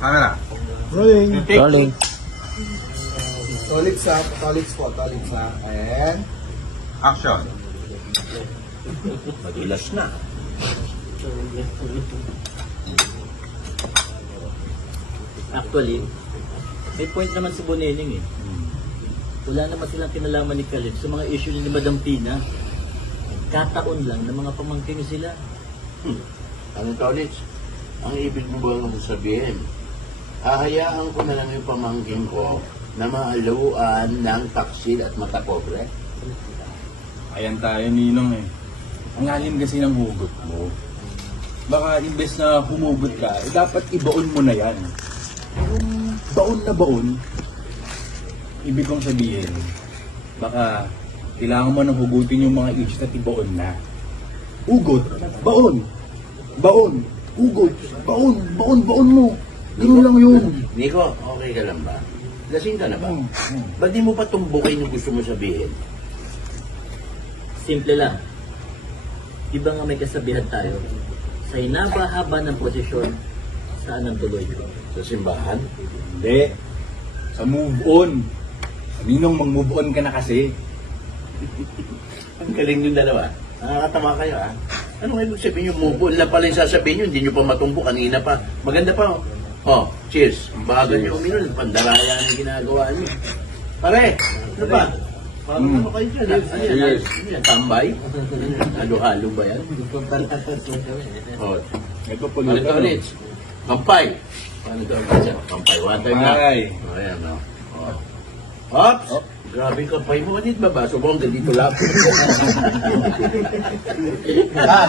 Camera. Rolling. Tolits po. And Action. madulas na. Actually, may point naman si Boneling eh. Wala naman silang kinalaman ni Khalid sa mga issue ni Madam Tina. Kataon lang na mga pamangkin niya sila. Anong Tolits? Ang ibig mo ba sabihin? Hahayaan ko na lang yung pamangkin ko na mahaluan ng taksil at matapobre? Ayan tayo, Ninong eh. Ang lalim kasi ng hugot mo. Baka imbes na humugot ka, dapat ibaon mo na yan. Yung baon na baon, ibig kong sabihin, baka kailangan mo nang hugutin yung mga issues na ibaon na. Hugot, baon, baon, hugot, baon mo. Ganun lang yun. Nico, okay ka lang ba? Lasing ka na ba? Ba't di mo pa tumbukin yung gusto mo sabihin? Simple lang. Di ba nga may kasabihan tayo? Sa hinaba-haba ng posisyon, saan ang tuloy ko? Sa simbahan? Hindi. Sa move on. Ninong, mag-move on ka na kasi. Ang galing yung dalawa. Nakakatawa kayo, ah. Anong ibig sabihin yung move on? Lang pala yung sasabihin nyo, hindi nyo pa matumbo kanina pa. Maganda pa, oh. Oh, cheers. Ang bagal nyo uminom, pandaraya ang ginagawa nyo. Pare, ano ba? Ano kayo dyan, ah? Ano yan? Cheers. Ano yan? Tambay? Halo-halo ba yan? Oh, Ito po ano to ulit? Kampay. Paano to ulit? Kampay. One time na. Kampay. Oh, ayan, oh. Oh. Hops! Grabe kampay mo. Anit ba ba? So, bong, ganito lang. cut!